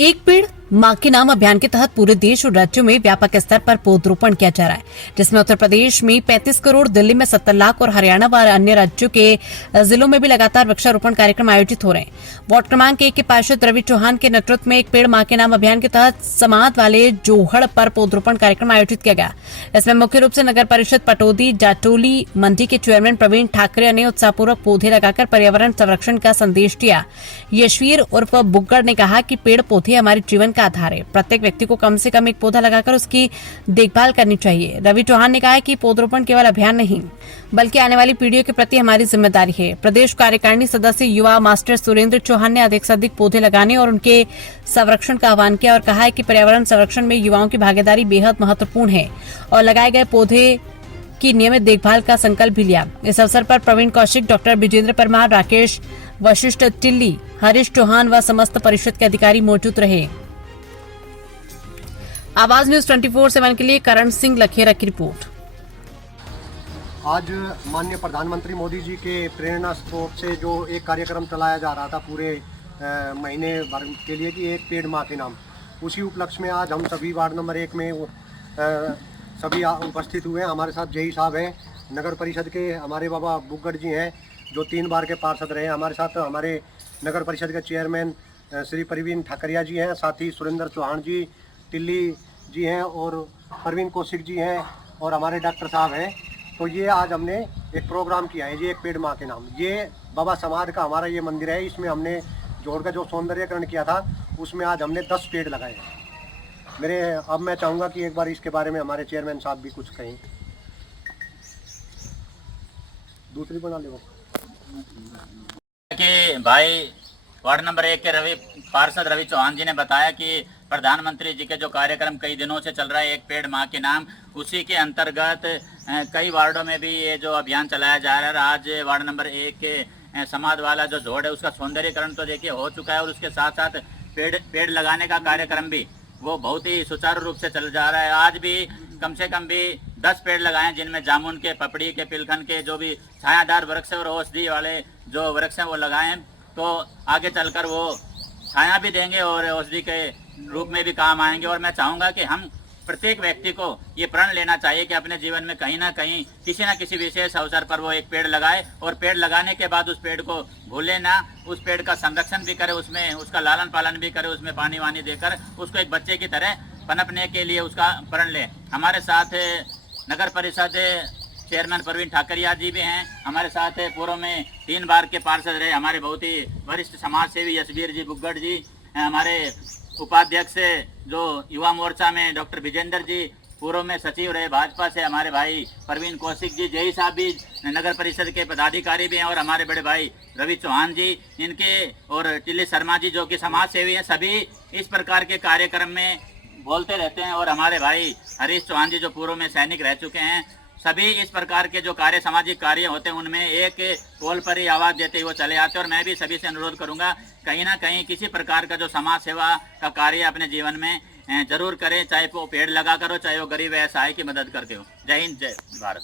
एक पेड़ मां के नाम अभियान के तहत पूरे देश और राज्यों में व्यापक स्तर पर पौधरोपण किया जा रहा है, जिसमें उत्तर प्रदेश में 35 करोड़, दिल्ली में 70 लाख और हरियाणा व अन्य राज्यों के जिलों में भी लगातार वृक्षारोपण कार्यक्रम आयोजित हो रहे हैं। वार्ड क्रमांक 1 के पार्षद रवि चौहान के नेतृत्व में एक पेड़ मां के नाम अभियान के तहत समाज वाले जोहड़ पर पौधरोपण कार्यक्रम आयोजित किया गया। इसमें मुख्य रूप से नगर परिषद पटौदी जाटोली मंडी के चेयरमैन प्रवीण ठाकरे ने उत्साहपूर्वक पौधे लगाकर पर्यावरण संरक्षण का संदेश दिया। यशवीर उर्फ बुग्गड़ ने कहा कि पेड़ पौधे हमारे जीवन का आधार है, प्रत्येक व्यक्ति को कम से कम एक पौधा लगाकर उसकी देखभाल करनी चाहिए। रवि चौहान ने कहा कि पौधरोपण केवल अभियान नहीं बल्कि आने वाली पीढ़ियों के प्रति हमारी जिम्मेदारी है। प्रदेश कार्यकारिणी सदस्य युवा मास्टर सुरेंद्र चौहान ने अधिक से अधिक पौधे लगाने और उनके संरक्षण का आह्वान किया और कहा है कि पर्यावरण संरक्षण में युवाओं की भागीदारी बेहद महत्वपूर्ण है और लगाए गए पौधे की नियमित देखभाल का संकल्प भी लिया। इस अवसर पर प्रवीण कौशिक, डॉक्टर विजेंद्र परमार, राकेश वशिष्ठ टिल्ली, हरीश चौहान व समस्त परिषद के अधिकारी मौजूद रहे। आवाज न्यूज 24/7 के लिए करण सिंह लखेरा की रिपोर्ट। आज माननीय प्रधानमंत्री मोदी जी के प्रेरणा स्रोत से जो एक कार्यक्रम चलाया जा रहा था पूरे महीने भर के लिए कि एक पेड़ माँ के नाम, उसी उपलक्ष्य में आज हम सभी वार्ड नंबर 1 में सभी उपस्थित हुए हैं। हमारे साथ जेई साहब हैं, नगर परिषद के हमारे बाबा बुग्गड़ जी हैं जो 3 बार के पार्षद रहे। हमारे साथ हमारे नगर परिषद के चेयरमैन श्री प्रवीण ठाकरिया जी हैं, साथ ही सुरेंद्र चौहान जी, टिल्ली जी हैं और प्रवीण कौशिक जी हैं और हमारे डॉक्टर साहब हैं। तो ये आज हमने एक प्रोग्राम किया है, ये एक पेड़ माँ के नाम। ये बाबा समाज का हमारा ये मंदिर है, इसमें हमने जोड़ का जो सौंदर्यकरण किया था उसमें आज हमने 10 पेड़ लगाए हैं। अब मैं चाहूँगा कि एक बार इसके बारे में हमारे चेयरमैन साहब भी कुछ कहें। दूसरी बना ले वो कि भाई वार्ड नंबर 1 के पार्षद रवि चौहान जी ने बताया कि प्रधानमंत्री जी के जो कार्यक्रम कई दिनों से चल रहा है एक पेड़ माँ के नाम, उसी के अंतर्गत कई वार्डों में भी ये जो अभियान चलाया जा रहा है। आज वार्ड नंबर 1 के समाज वाला जो जोड़ है उसका सौंदर्यीकरण तो देखिए हो चुका है और उसके साथ साथ पेड़ लगाने का कार्यक्रम भी वो बहुत ही सुचारू रूप से चल जा रहा है। आज भी कम से कम भी 10 पेड़ लगाए, जिनमें जामुन के, पपड़ी के, पिलखन के जो भी छायादार वृक्ष और औषधि वाले जो वृक्ष हैं वो लगाएं, तो आगे चलकर वो छाया भी देंगे और औषधि के रूप में भी काम आएंगे। और मैं चाहूँगा कि हम प्रत्येक व्यक्ति को ये प्रण लेना चाहिए कि अपने जीवन में कहीं ना कहीं किसी न किसी विशेष अवसर पर वो एक पेड़ लगाए और पेड़ लगाने के बाद उस पेड़ को भूले ना, उस पेड़ का संरक्षण भी करे, उसमें उसका लालन पालन भी करे, उसमें पानी वानी देकर उसको एक बच्चे की तरह पनपने के लिए उसका प्रण ले। हमारे साथ नगर परिषद चेयरमैन प्रवीण ठाकरिया जी भी हैं, हमारे साथ पूर्व में 3 बार के पार्षद रहे हमारे बहुत ही वरिष्ठ समाज सेवी यशवीर जी बुग्गड़ जी, हमारे उपाध्यक्ष जो युवा मोर्चा में डॉक्टर विजेंद्र जी, पूर्व में सचिव रहे भाजपा से हमारे भाई प्रवीण कौशिक जी, जेई साहब भी नगर परिषद के पदाधिकारी भी हैं और हमारे बड़े भाई रवि चौहान जी, इनके और टिल्ली शर्मा जी जो कि समाज सेवी हैं, सभी इस प्रकार के कार्यक्रम में बोलते रहते हैं। और हमारे भाई हरीश चौहान जी जो पूर्व में सैनिक रह चुके हैं, सभी इस प्रकार के जो कार्य सामाजिक कार्य होते हैं उनमें एक कॉल पर ही आवाज़ देते हुए चले आते हैं। और मैं भी सभी से अनुरोध करूंगा कहीं ना कहीं किसी प्रकार का जो समाज सेवा का कार्य अपने जीवन में जरूर करें, चाहे वो पेड़ लगा करो, चाहे वो गरीब असहाय की मदद करके हो। जय हिंद, जय भारत।